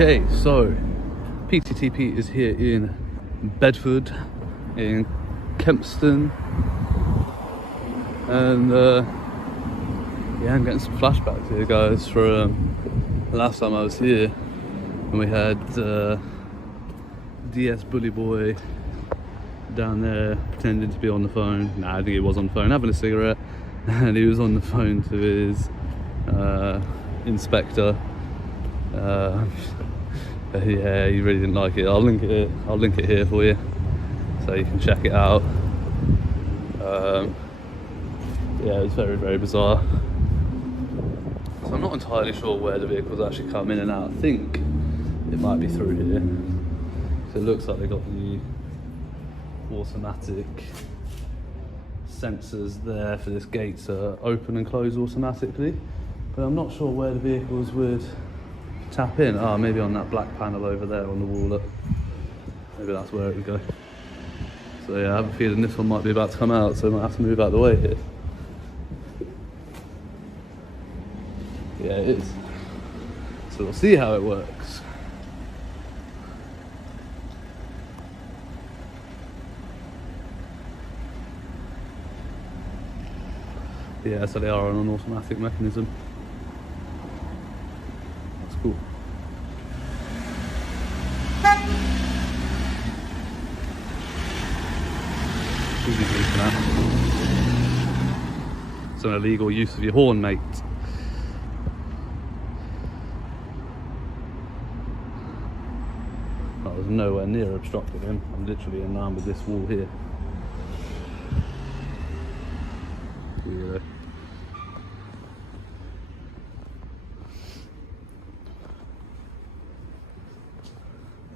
Okay, so PTTP is here in Bedford, in Kempston, and yeah, I'm getting some flashbacks here, guys, from the last time I was here, and we had DS Bully Boy down there pretending to be on the phone. Nah, I think he was on the phone having a cigarette, and he was on the phone to his inspector. Yeah, he really didn't like it. I'll link it here for you so you can check it out. Yeah, it's very, very bizarre. So I'm not entirely sure where the vehicles actually come in and out. I think it might be through here. So it looks like they got the automatic sensors there for this gate to open and close automatically, but I'm not sure where the vehicles would tap in. Oh, maybe on that black panel over there on the wall. Look. Maybe that's where it would go. So yeah, I have a feeling this one might be about to come out, so I might have to move out the way here. Yeah, it is. So we'll see how it works. Yeah, so they are on an automatic mechanism. That's cool. It's an illegal use of your horn, mate. I was nowhere near obstructing him. I'm literally in line with this wall here.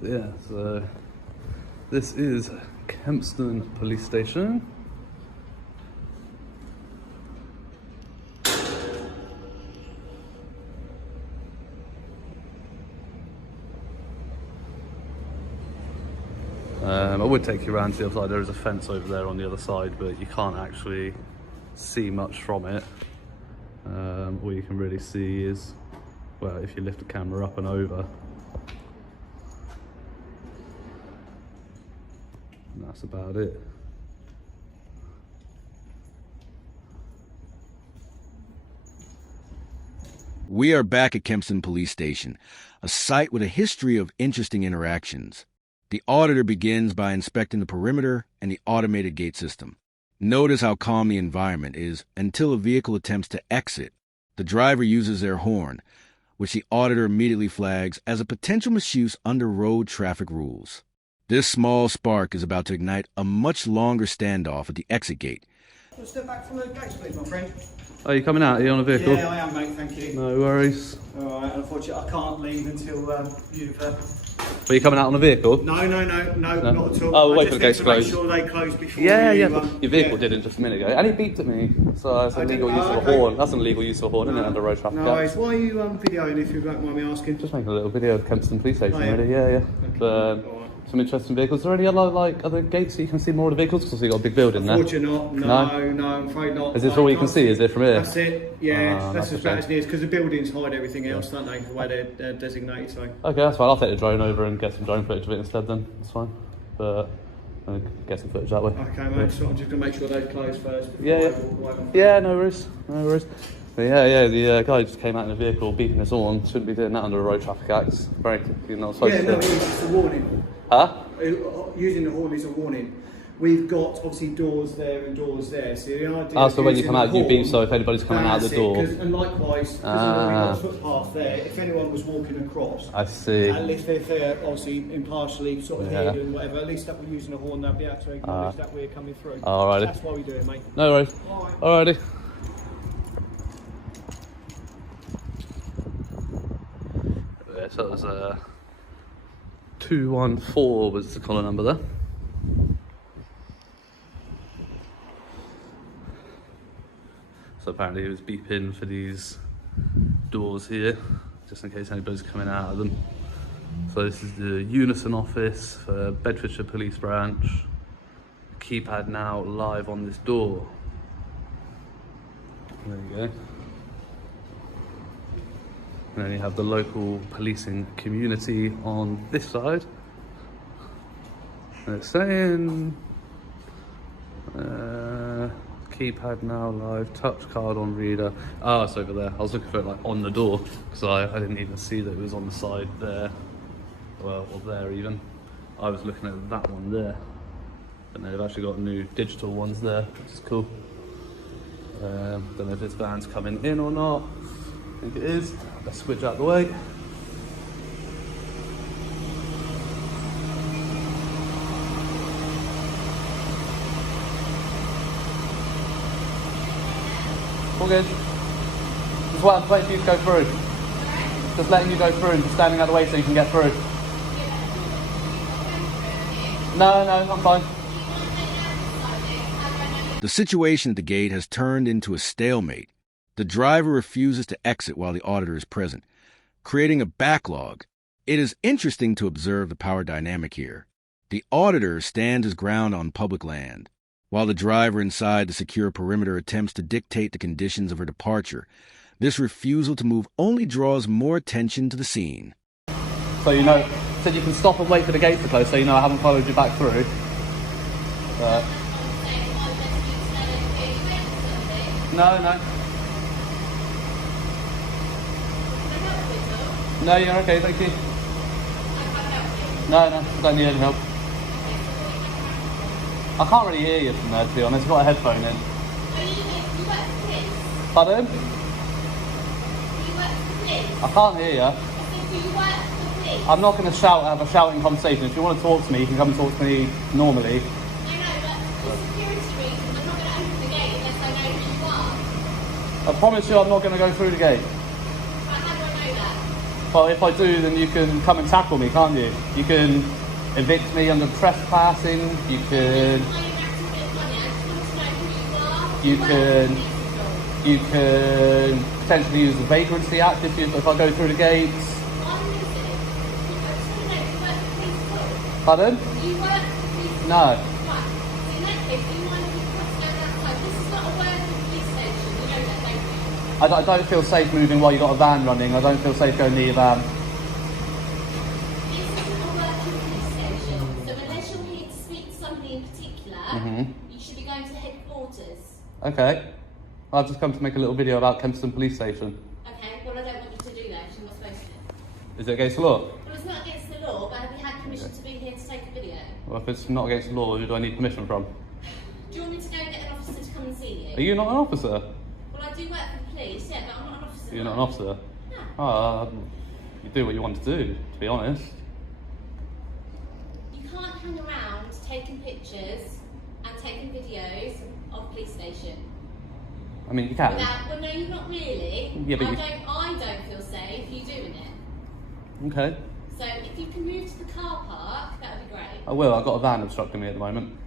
Yeah, so this is Kempston Police Station. I would take you around to the other side. There is a fence over there on the other side, but you can't actually see much from it. All you can really see is, well, if you lift the camera up and over, and that's about it. We are back at Kempston Police Station, a site with a history of interesting interactions. The auditor begins by inspecting the perimeter and the automated gate system. Notice how calm the environment is until a vehicle attempts to exit. The driver uses their horn, which the auditor immediately flags as a potential misuse under road traffic rules. This small spark is about to ignite a much longer standoff at the exit gate. Step back from the gates, please, my friend. Are you coming out? Are you on a vehicle? Yeah, I am, mate, thank you. No worries. Alright, unfortunately I can't leave until you've... Are you coming out on a vehicle? No, not at all. Oh, wait for the gates to close. Make sure they close before Yeah, you, your vehicle did it just a minute ago, and he beeped at me, so that's an illegal use of a horn. That's an illegal use of a horn, isn't it, under road traffic? No worries. Why are you videoing, if you don't mind me asking? Just making a little video of Kempston Police Station, really, yeah. Okay. But, some interesting vehicles. Is there any other gates that you can see more of the vehicles? Because you've got a big building there. Unfortunately not. No, I'm afraid not. Is this all you can see? Is it from here? That's it, yeah. That's as bad as it is, because the buildings hide everything else, don't they, the way they're designated, so... Okay, that's fine. I'll take the drone over and get some drone footage of it instead then. That's fine. But I'll get some footage that way. Okay, mate, so I'm just going to make sure they're closed first. Yeah, no worries. But yeah, the guy just came out in a vehicle beeping his horn. Shouldn't be doing that under a road traffic act. Very, you're not supposed to. Yeah, no, it's a warning. Huh? Using the horn is a warning. We've got obviously doors there and doors there. So the idea. So when you come out, you beep. So if anybody's coming out the door. And likewise, because we've got a footpath there. If anyone was walking across, I see. And if they're obviously impartially sort of here doing whatever, at least that we're using a horn, they'll be able to acknowledge that we're coming through. Alrighty. That's why we do it, mate. No worries. Alrighty. Yeah, so it was 214 was the collar number there. So apparently he was beeping for these doors here, just in case anybody's coming out of them. So this is the Unison office for Bedfordshire Police Branch. Keypad now live on this door. There you go. And then you have the local policing community on this side. And it's saying keypad now live, touch card on reader. Ah, it's over there. I was looking for it like on the door because I didn't even see that it was on the side there. Well, or there even. I was looking at that one there. And they've actually got new digital ones there, which is cool. Don't know if this van's coming in or not. I think it is. Let's switch out the way. All good. Just waiting for you to go through. Just letting you go through and just standing out the way so you can get through. No, I'm fine. The situation at the gate has turned into a stalemate. The driver refuses to exit while the auditor is present, creating a backlog. It is interesting to observe the power dynamic here. The auditor stands his ground on public land, while the driver inside the secure perimeter attempts to dictate the conditions of her departure. This refusal to move only draws more attention to the scene. So you know, said you can stop and wait for the gate to close, so you know I haven't followed you back through. No. No, you're okay, thank you. No, don't need any help. I can't really hear you from there, to be honest. I've got a headphone in. Pardon? I can't hear you. I'm not going to have a shouting conversation. If you want to talk to me, you can come and talk to me normally. I promise you I'm not going to go through the gate. How do I know that? Well, if I do, then you can come and tackle me, can't you? You can evict me under trespassing, you can potentially use the Vagrancy Act if I go through the gates. Pardon? No. I don't feel safe moving while you've got a van running. I don't feel safe going near your van. This isn't a working police station, so unless you're here to speak to somebody in particular, you should be going to headquarters. Okay. I've just come to make a little video about Kempston Police Station. Okay, well I don't want you to do that if you're not supposed to. Is it against the law? Well, it's not against the law, but have you had permission to be here to take a video? Well, if it's not against the law, who do I need permission from? Do you want me to go and get an officer to come and see you? Are you not an officer? Well, I do work for the police, yeah, but I'm not an officer. You're not an officer? No. Oh, you do what you want to do, to be honest. You can't hang around taking pictures and taking videos of a police station. I mean, you can. Well, no, you're not really. Yeah, but I don't feel safe you doing it. Okay. So if you can move to the car park, that would be great. I will. I've got a van obstructing me at the moment.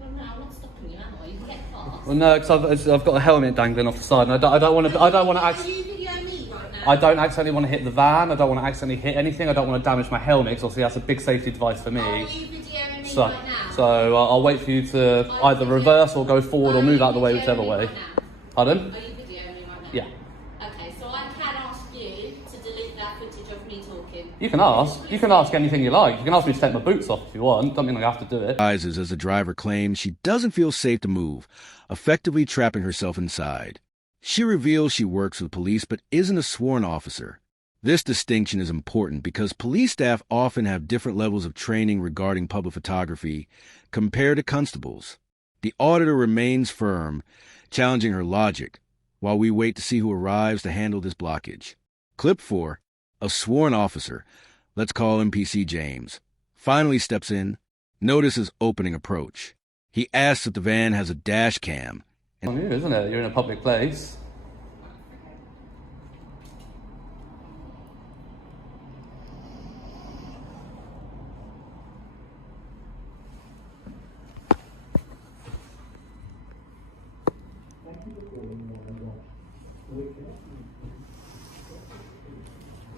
Well, no, I'm not stopping you, am I? You can get past. Well, no, because I've got a helmet dangling off the side, and I don't want to. Are you videoing me right now? I don't accidentally want to hit the van. I don't want to accidentally hit anything. I don't want to damage my helmet, because obviously that's a big safety device for me. Are you videoing me So, right now? so I'll wait for you to either reverse or go forward or move out of the way, whichever way. Pardon? Are you videoing me right now? Yeah. Okay, so I can ask you to delete that footage of me talking. You can ask. You can ask anything you like. You can ask me to take my boots off if you want. Don't mean I have to do it. Rises as the driver claims she doesn't feel safe to move, effectively trapping herself inside. She reveals she works with police but isn't a sworn officer. This distinction is important because police staff often have different levels of training regarding public photography compared to constables. The auditor remains firm, challenging her logic, while we wait to see who arrives to handle this blockage. Clip 4, a sworn officer, let's call him PC James, finally steps in, notices opening approach. He asks if the van has a dash cam. On you, isn't it? You're in a public place.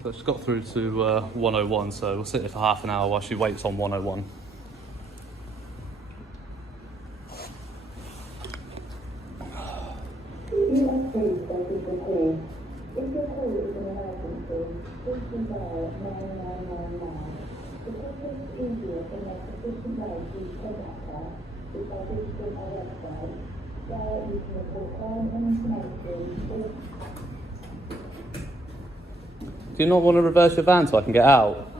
So she's got through to 101, so we'll sit here for half an hour while she waits on 101. Do you not want to reverse your van so I can get out?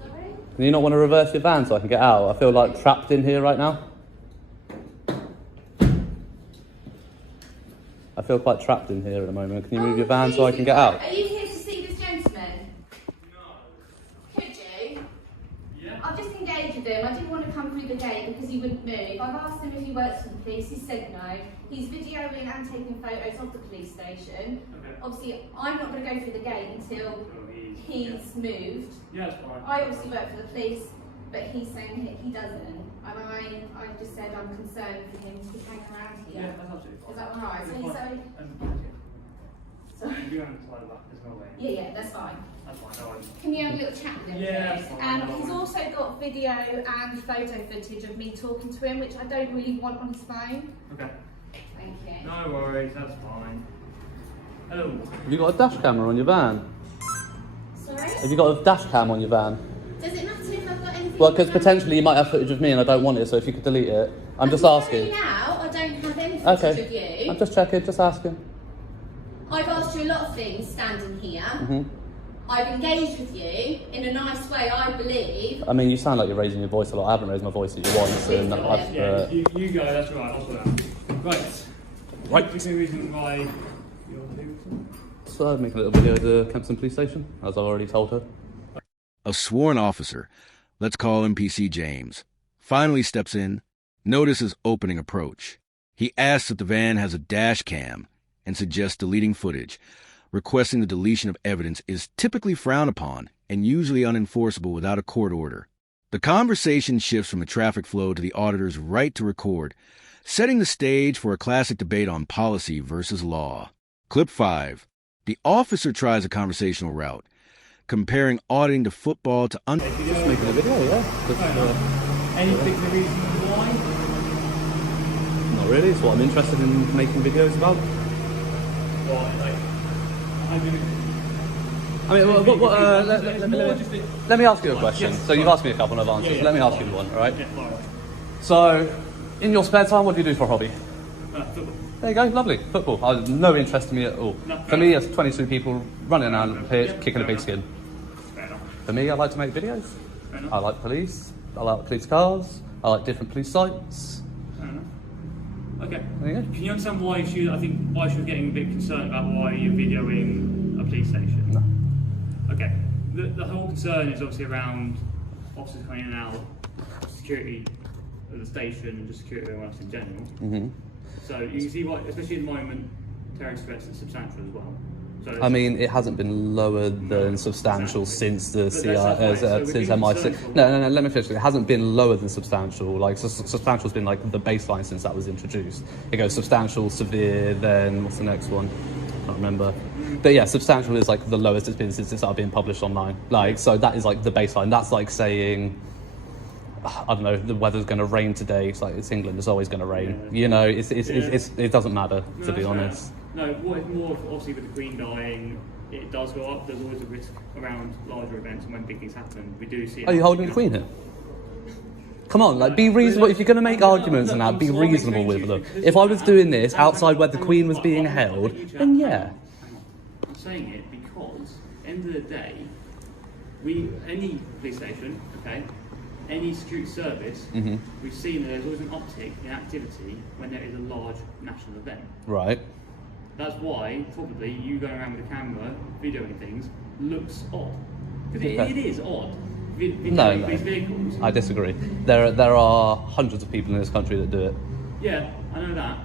Sorry? Do you not want to reverse your van so I can get out? I feel like trapped in here right now. I feel quite trapped in here at the moment. Can you move your van so I can get out? Are you here to see this gentleman? No. Could you? Yeah. I've just engaged with him. I didn't want to come through the gate because he wouldn't move. I've asked him if he works for the police. He said no. He's videoing and taking photos of the police station. Okay. Obviously, I'm not going to go through the gate until he's moved. Yeah, that's fine. I obviously work for the police, but he's saying he doesn't. And I just said I'm concerned for him to be hanging around here. Yeah, that's absolutely fine. Is that all right? So he's sorry. You don't slide back, there's no way. Yeah, that's fine. That's fine, no worries. Can you have a little chat with him, Yeah, please? that's fine, And no he's worries. also got video and photo footage of me talking to him, which I don't really want on his phone. Okay. Thank you. No worries, that's fine. Hello. Have you got a dash camera on your van? Sorry? Have you got a dash cam on your van? Does it matter if I've got anything? Well, because potentially you might have footage of me and I don't want it, so if you could delete it. I'm just asking. Now, I don't have any footage of Okay. you. I'm just checking, just asking. I've asked you a lot of things standing here. I've engaged with you in a nice way, I believe. I mean, you sound like you're raising your voice a lot. I haven't raised my voice at you once. And I've, Yeah, you go, that's right, I'll sort that. Right. Right. There's no reason why you're doing So I'm making a little video of the Kempston police station, as I already told her. A sworn officer, let's call him PC James, finally steps in, notices opening approach. He asks if the van has a dash cam and suggests deleting footage. Requesting the deletion of evidence is typically frowned upon and usually unenforceable without a court order. The conversation shifts from the traffic flow to the auditor's right to record, setting the stage for a classic debate on policy versus law. Clip 5. The officer tries a conversational route, comparing auditing to football to Just making a video, yeah. Any particular reason why? Not really, it's what I'm interested in making videos about. Let me ask you a question. So you've asked me a couple of answers. Let me ask you one, all right? So, in your spare time, what do you do for a hobby? Football. There you go, lovely. Football. No interest in me at all. For me, it's 22 people running around the pitch, kicking a big skin. For me, I like to make videos. I like police. I like police cars. I like different police sites. Okay. There you go. Can you understand why she was getting a bit concerned about why you're videoing a police station? No. Okay. The whole concern is obviously around officers coming in and out, security of the station, and just security of everyone else in general. So you can see why, especially at the moment, terrorist threats are substantial as well. So I mean, it hasn't been lower than substantial since the since MI6. No. No, let me finish. It hasn't been lower than substantial. Like, substantial's been like the baseline since that was introduced. It goes substantial, severe, then what's the next one? I can't remember. But yeah, substantial is like the lowest it's been since it started being published online. Like, so that is like the baseline. That's like saying, I don't know, the weather's going to rain today. It's like, it's England, it's always going to rain. You know, it doesn't matter, to be honest. No, what is more, obviously with the Queen dying, it does go up. There's always a risk around larger events, and when big things happen, we do see. Are you holding the Queen here? Come on, like, be reasonable. If you're going to make arguments and that, be reasonable with them. If I was doing this outside where the Queen was being held, then yeah. I'm saying it because, end of the day, any police station, okay, any security service, we've seen that there's always an uptick in activity when there is a large national event. Right. That's why probably you going around with a camera, videoing things, looks odd. Because it is odd. No, these vehicles. I disagree. There are hundreds of people in this country that do it. Yeah, I know that.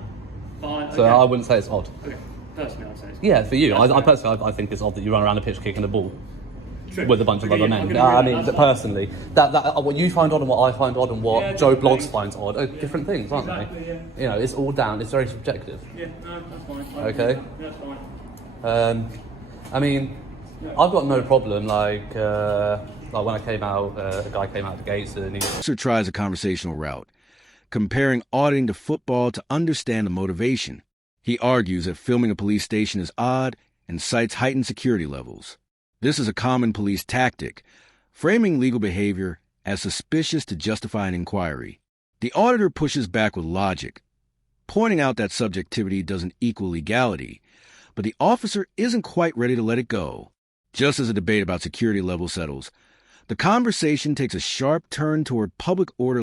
But So I wouldn't say it's odd. Okay, personally I'd say it's Yeah, for you. I personally, I think it's odd that you run around a pitch kicking a ball. True. With a bunch of Okay, other yeah, men. I I mean, that's personally, that what you find odd and what I find odd and what Yeah, Joe different Blogs things. finds odd are different things, aren't Exactly, they? yeah. You know, it's all down. It's very subjective. Yeah, no, that's fine. Okay. That's fine. I mean, I've got no problem. Like when I came out, a guy came out the gates and he. Officer tries a conversational route, comparing auditing to football to understand the motivation. He argues that filming a police station is odd and cites heightened security levels. This is a common police tactic, framing legal behavior as suspicious to justify an inquiry. The auditor pushes back with logic, pointing out that subjectivity doesn't equal legality, but the officer isn't quite ready to let it go. Just as a debate about security level settles, the conversation takes a sharp turn toward public order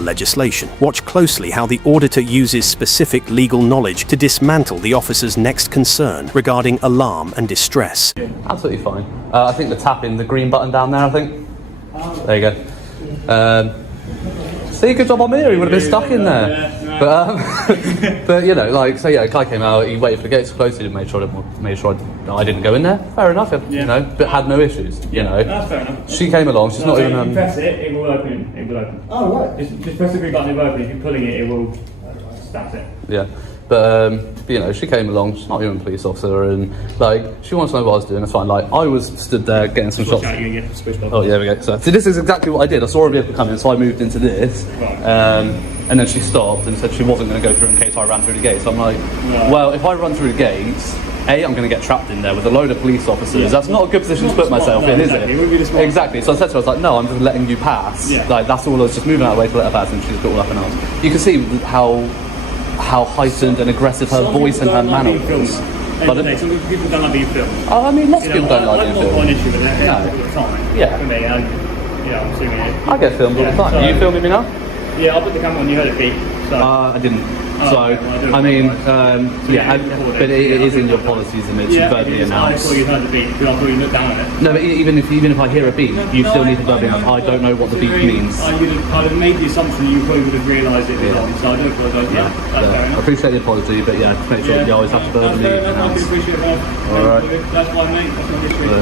legislation. Watch closely how the auditor uses specific legal knowledge to dismantle the officer's next concern regarding alarm and distress. Absolutely fine. I think the tapping the green button down there, I think. There you go. See, good job on me, or he would have been stuck in there. But you know, like, so yeah, a guy came out, he waited for the gates to close, he made sure I didn't go in there. Fair enough, you know, but had no issues, you know. That's fair enough. She came along, she's not even... If you press it will open, it will open. Oh, right. Just press the green button, it will open. If you're pulling it, it will stamp it. Yeah. But you know, she came along, she's not even a police officer, and like, she wants to know what I was doing, that's fine. Like, I was stood there getting some shots. Oh, yeah, we go. So this is exactly what I did. I saw a vehicle coming, so I moved into this. Right. And then she stopped and said she wasn't going to go through in case I ran through the gates. So I'm like, well, if I run through the gates, A, I'm going to get trapped in there with a load of police officers. Yeah. That's not a good position to put myself in, is it? Exactly. So I said to her, I was like, no, I'm just letting you pass. Yeah. Like, that's all. I was just moving out of the way to let her pass, and she just got all up in arms. You can see how heightened and aggressive her voice and her manner was. Some people don't like being filmed. Oh, I mean, lots of people don't like being filmed. I've not got an issue with it No. all the time. Yeah. For me, I'm assuming it. I get filmed all the time. So, Are you filming me now? Yeah, I put the camera on, you heard it beep. So. I didn't. Oh, so, okay, well, I mean, yeah, but it is in your policies and it's verbally announced. I thought you heard the beep, because I thought you looked down at it. No, but even if I hear a beep, you still need to verbally announce. I don't know what the beep means. I'd have made the assumption you probably would have realised it was on, so I do apologise. Yeah, that's fair I enough. appreciate the apology, but yeah, just make sure you always have to verbally I announce. can appreciate that. Alright. That's fine, mate. That's not issue.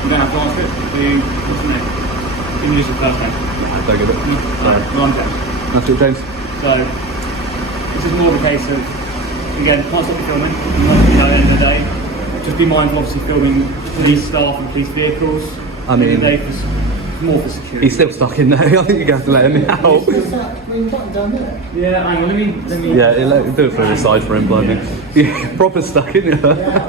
I'm going to have to ask it. What's the name? Can you use the first name? Don't give it. Well, I'm James. That's it, James. So, this is more of a case of, again, can't stop the filming, at the end of the day. Just be mindful, obviously, filming police staff and police vehicles. I mean, more for security. he's still stuck in there. I think you have to let him out. What's that green button down there? Yeah, hang on, let me. Yeah, do it through the side for him, blimey. Yeah, proper stuck in there.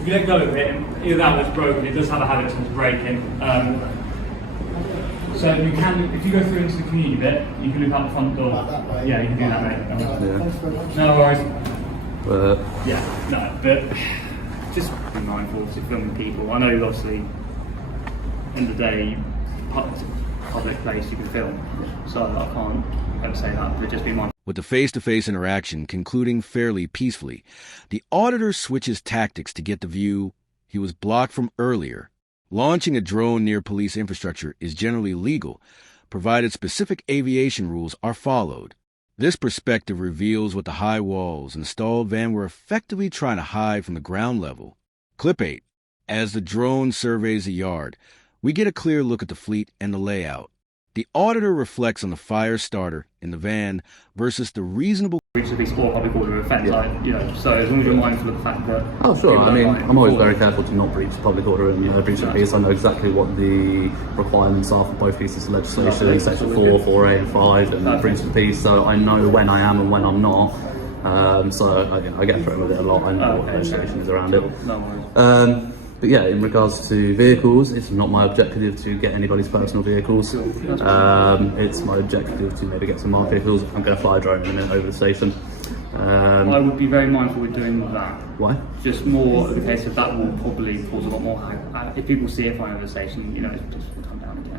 If you let go of it, either that was broken, it does have a habit of breaking. So you can, if you go through into the community bit, you can look out the front door. That way. Yeah, you can do that, mate. Yeah. Thanks very much. No worries. Yeah, no, but just be mindful to filming people. I know, obviously, end of the day, public place you can film, so I can't ever say that, but just be mindful. With the face-to-face interaction concluding fairly peacefully, the auditor switches tactics to get the view he was blocked from earlier. Launching a drone near police infrastructure is generally legal, provided specific aviation rules are followed. This perspective reveals what the high walls and stalled van were effectively trying to hide from the ground level. Clip 8. As the drone surveys the yard, we get a clear look at the fleet and the layout. The auditor reflects on the fire starter in the van versus the reasonable Breach of peace or public order offence, so as long as you're mindful of the fact that... Oh, sure. I mean, I'm always very careful to not breach public order and breach of peace. I know exactly what the requirements are for both pieces of legislation, Section 4, 4A and 5, and breach of peace, so I know when I am and when I'm not. So I get thrown with it a lot. I know what legislation is around it. No worries. But yeah, in regards to vehicles, it's not my objective to get anybody's personal vehicles. It's my objective to maybe get some marked vehicles. I'm going to fly a drone in a minute over the station. I would be very mindful with doing that. Why? Just more of the case of that will probably cause a lot more. If people see it flying over the station, it just will come down again.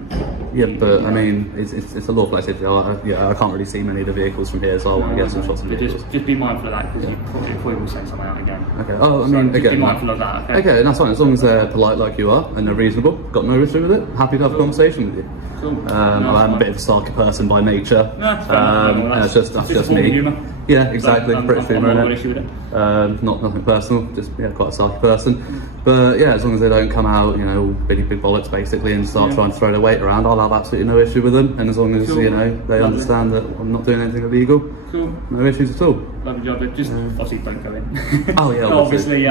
Yeah, but I mean, it's a lawful activity. I can't really see many of the vehicles from here, so I want to get some shots of vehicles. Just be mindful of that, because you probably will send someone out again. Okay. Oh, I mean, just again, be mindful of that. Okay, and that's fine. As long as they're polite like you are and they're reasonable, got no issue with it. Happy to have a conversation with you. Cool. I'm a bit of a sarky person by nature. That's just me. Humour. Yeah, exactly. British humour, I'm not innit? issue with it. Nothing personal. Just quite a sarky person. But yeah, as long as they don't come out, all big bollocks basically, and start trying to throw their weight around, I'll have absolutely no issue with them. And as long as they understand that I'm not doing anything illegal, no issues at all. Lovely job. Just obviously don't go in. Oh yeah, obviously,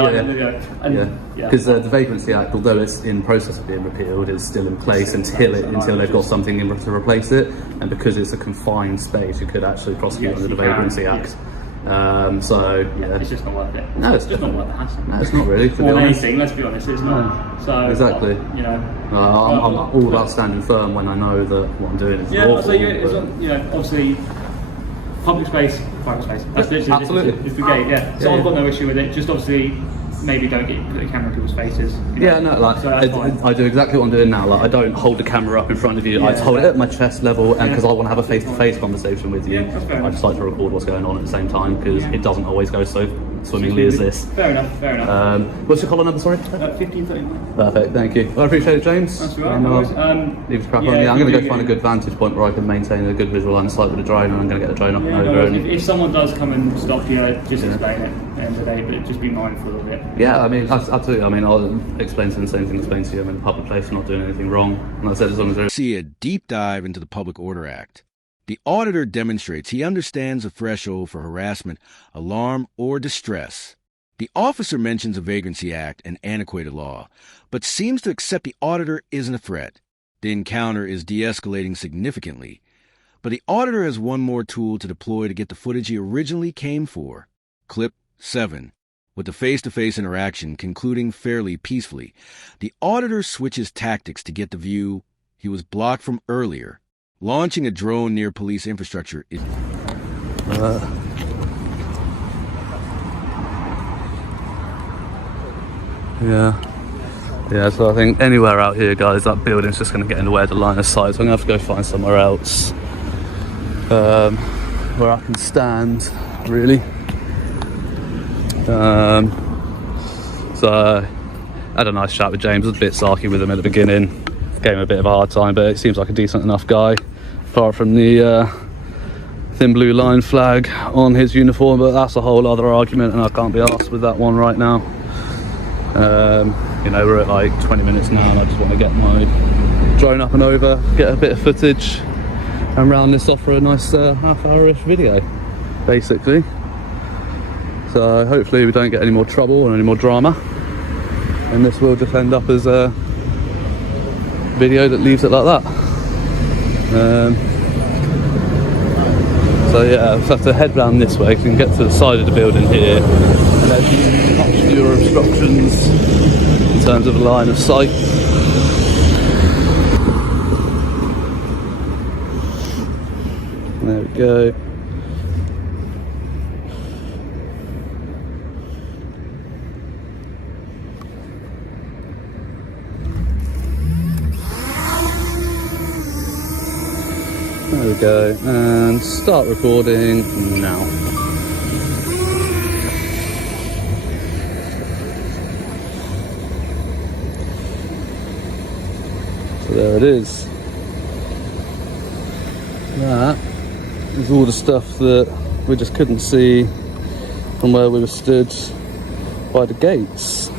because the Vagrancy Act, although it's in process of being repealed, is still in place until they've got something in to replace it. And because it's a confined space, you could actually prosecute under the Vagrancy Act. So Yeah, it's just not worth it. No, It's just not worth the hassle. no, it's not really. To be Or honest. anything, let's be honest, it's not. So Exactly. you know. I'm all about standing firm when I know that what I'm doing is Yeah, lawful. so you know, obviously, public space, private space. That's literally Absolutely. it's the gate. Yeah. So Yeah, I've got yeah. no issue with it. Just obviously, maybe don't put a camera in people's faces. You know? Yeah, no, like So that's fine. I do exactly what I'm doing now. Like I don't hold the camera up in front of you. I just hold it at my chest level, and because I want to have a face-to-face conversation with you, Yeah, that's fair I enough. just like to record what's going on at the same time because it doesn't always go so swimmingly as this. Fair enough. Fair enough. What's your collar number? Sorry. 1539. Perfect. Thank you. I appreciate it, James. That's all right. And, No worries. leave the crap yeah, on. Yeah, I'm going to you go find a good vantage point where I can maintain a good visual line of sight with the drone, and I'm going to get the drone up and Yeah, over. no worries. And, If someone does come and stop you, just explain it at the end of the day, but just be mindful of it. yeah, I mean, absolutely. I mean, I'll explain to them the same thing I explained to you. I'm in a public place, not doing anything wrong. And I said, as long as there See a deep dive into the Public Order Act. The auditor demonstrates he understands the threshold for harassment, alarm, or distress. The officer mentions a Vagrancy Act and antiquated law, but seems to accept the auditor isn't a threat. The encounter is de-escalating significantly. But the auditor has one more tool to deploy to get the footage he originally came for. Clip 7. With the face-to-face interaction concluding fairly peacefully, the auditor switches tactics to get the view he was blocked from earlier. Launching a drone near police infrastructure is... Yeah, so I think anywhere out here, guys, that building's just going to get in the way of the line of sight, so I'm going to have to go find somewhere else where I can stand, really. So I had a nice chat with James. I was a bit sarky with him at the beginning, gave him a bit of a hard time, but he seems like a decent enough guy, apart from the thin blue line flag on his uniform, but that's a whole other argument, and I can't be arsed with that one right now. You know, we're at like 20 minutes now, and I just want to get my drone up and over, get a bit of footage, and round this off for a nice half-hour-ish video, basically. So hopefully we don't get any more trouble or any more drama, and this will just end up as a video that leaves it like that. So yeah, I'll have to head round this way so we can get to the side of the building here, and there's much fewer obstructions in terms of line of sight. There we go. There we go, and start recording now. So there it is. That is all the stuff that we just couldn't see from where we were stood by the gates.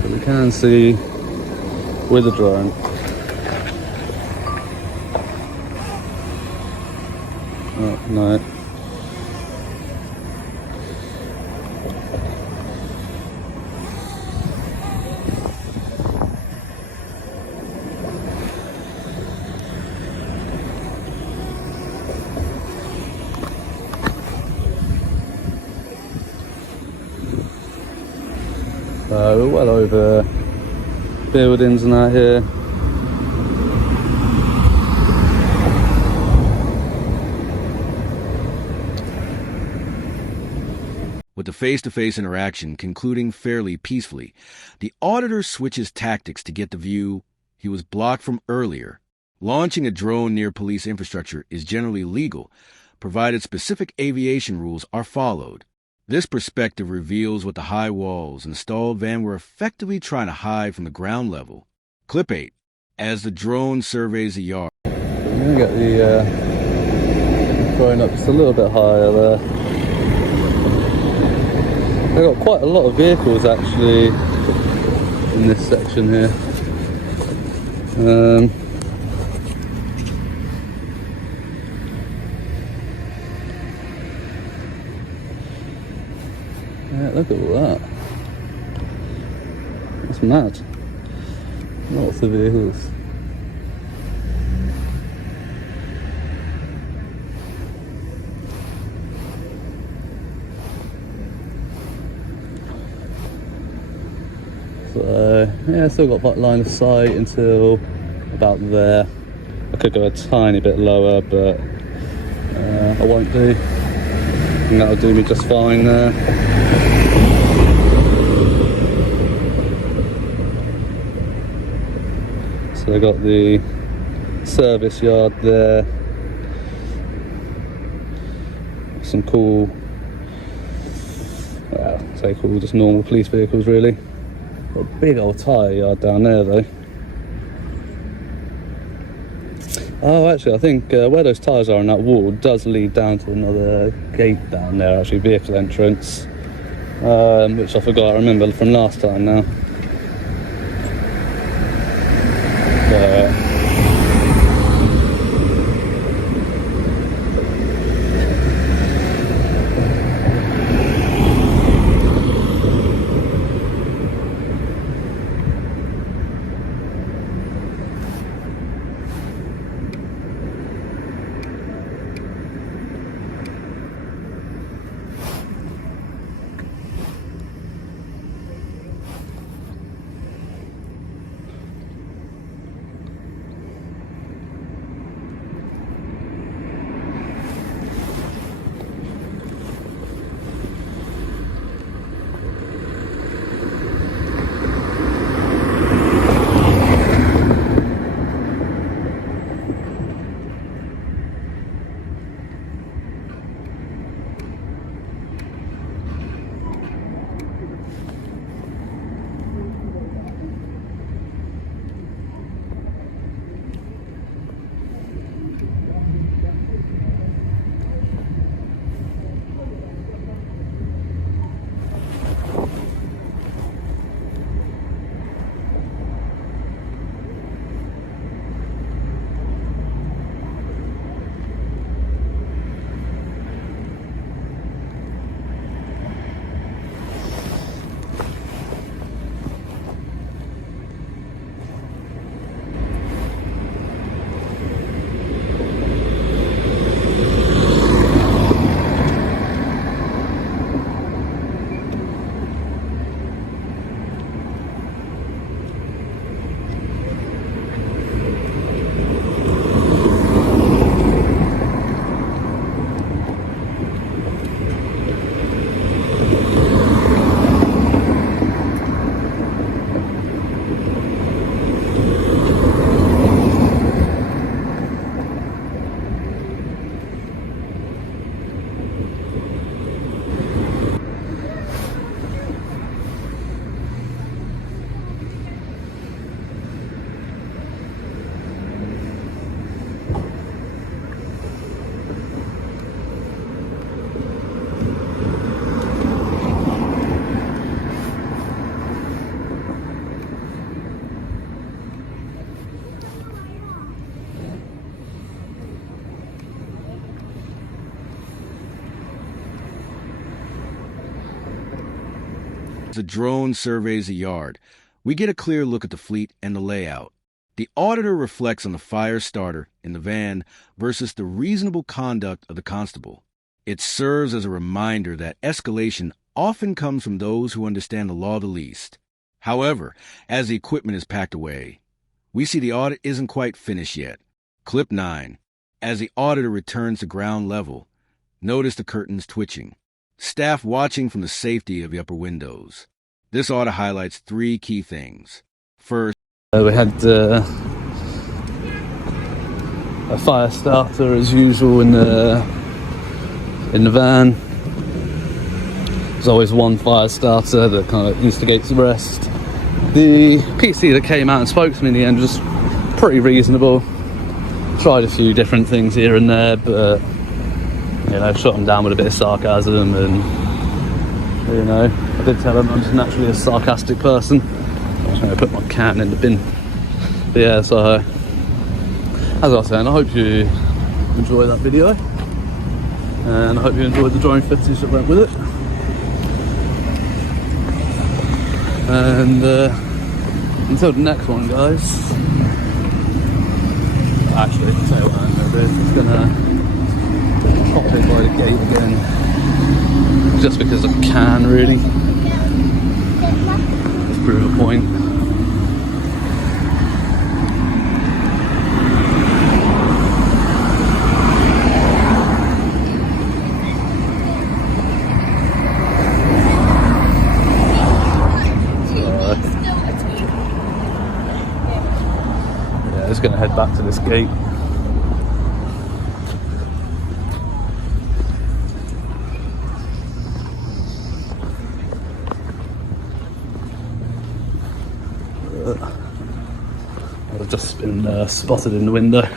But we can see with a drone. Oh, no. We're well over buildings and that here. With the face-to-face interaction concluding fairly peacefully, the auditor switches tactics to get the view he was blocked from earlier. Launching a drone near police infrastructure is generally legal, provided specific aviation rules are followed. This perspective reveals what the high walls and stalled van were effectively trying to hide from the ground level. Clip 8. As the drone surveys the yard. I'm going to get the drone up just a little bit higher there. They've got quite a lot of vehicles actually in this section here. Yeah, look at all that. That's mad. Lots of vehicles. So yeah, still got that line of sight until about there. I could go a tiny bit lower, but I won't do. And that'll do me just fine there. So I got the service yard there. Some cool, well, say cool, just normal police vehicles really. Got a big old tyre yard down there though. Oh, actually, I think where those tyres are on that wall does lead down to another gate down there, actually, vehicle entrance, which I forgot, I remember from last time now. The drone surveys the yard. We get a clear look at the fleet and the layout. The auditor reflects on the fire starter in the van versus the reasonable conduct of the constable. It serves as a reminder that escalation often comes from those who understand the law the least. However, as the equipment is packed away, we see the audit isn't quite finished yet. Clip 9. As the auditor returns to ground level, notice the curtains twitching. Staff watching from the safety of the upper windows. This audit highlights 3 key things. First, we had a fire starter as usual in the van. There's always one fire starter that kind of instigates the rest. The PC that came out and spoke to me in the end was pretty reasonable. Tried a few different things here and there, but you know, shot him down with a bit of sarcasm, and you know, I did tell him I'm just naturally a sarcastic person. I was going to put my can in the bin. But yeah, so as I was saying, I hope you enjoy that video, and I hope you enjoyed the drone footage that went with it. And until the next one, guys. Actually, I'll tell you what I'm going to do. I'm going to pop in by the gate again, just because I can, really. prove a point. Yeah, just gonna head back to this gate. I've just been spotted in the window.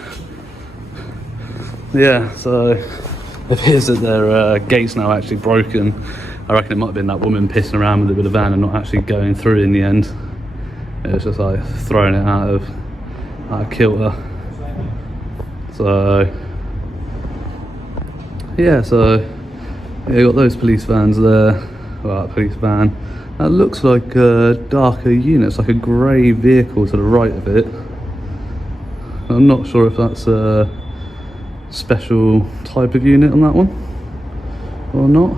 Yeah, so it appears that their gate's now actually broken. I reckon it might have been that woman pissing around with it with a van and not actually going through in the end. It was just like throwing it out of kilter. So yeah, you got those police vans there. Well, that police van. That looks like a darker unit. It's like a grey vehicle to the right of it. I'm not sure if that's a special type of unit on that one or not.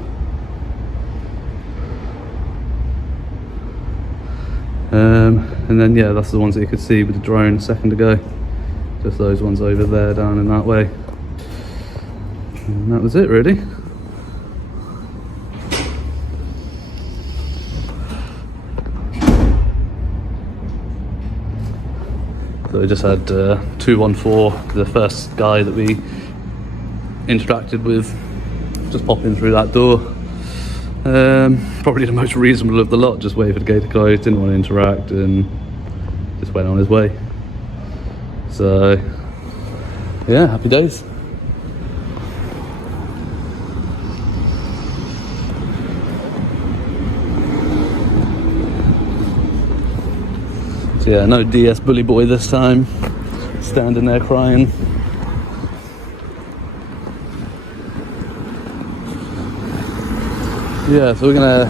And then yeah, that's the ones that you could see with the drone a second ago. Just those ones over there down in that way. And that was it really. So we just had 214, the first guy that we interacted with, just popping through that door. Probably the most reasonable of the lot, just waited for the gate to close, didn't want to interact and just went on his way. So yeah, happy days. So yeah, no DS bully boy this time, standing there crying. Yeah, so we're gonna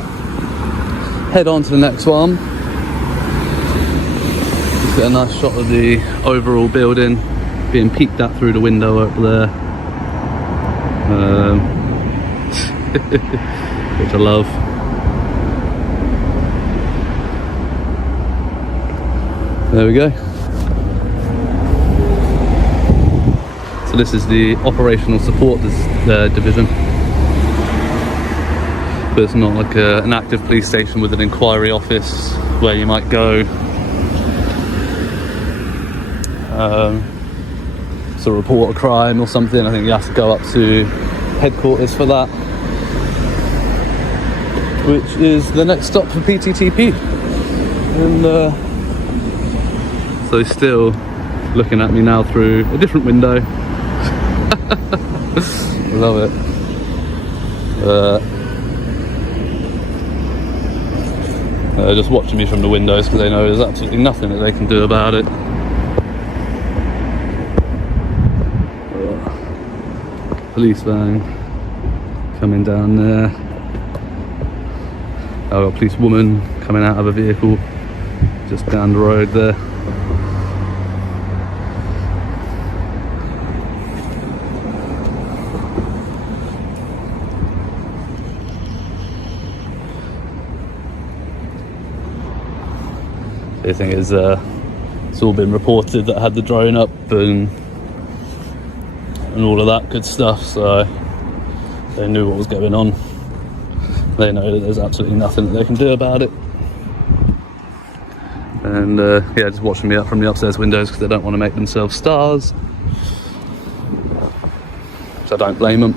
head on to the next one. Just get a nice shot of the overall building being peeked at through the window up there. Which I love. There we go. So this is the operational support division. But it's not like an active police station with an inquiry office where you might go to report a crime or something. I think you have to go up to headquarters for that, which is the next stop for PTTP. And so he's still looking at me now through a different window. I love it. Just watching me from the windows because they know there's absolutely nothing that they can do about it. Police van coming down there. Oh, a police woman coming out of a vehicle just down the road there. The thing is, it's all been reported that I had the drone up and all of that good stuff, so they knew what was going on. They know that there's absolutely nothing that they can do about it. And yeah, just watching me up from the upstairs windows because they don't want to make themselves stars. So I don't blame them.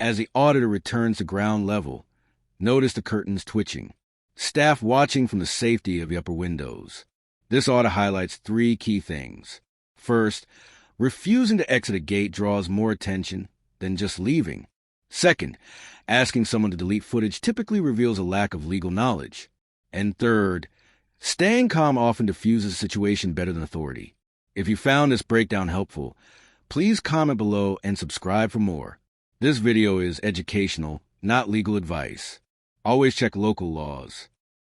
As the auditor returns to ground level, notice the curtains twitching. Staff watching from the safety of the upper windows. This audit highlights 3 key things. First, refusing to exit a gate draws more attention than just leaving. Second, asking someone to delete footage typically reveals a lack of legal knowledge. And third, staying calm often diffuses a situation better than authority. If you found this breakdown helpful, please comment below and subscribe for more. This video is educational, not legal advice. Always check local laws.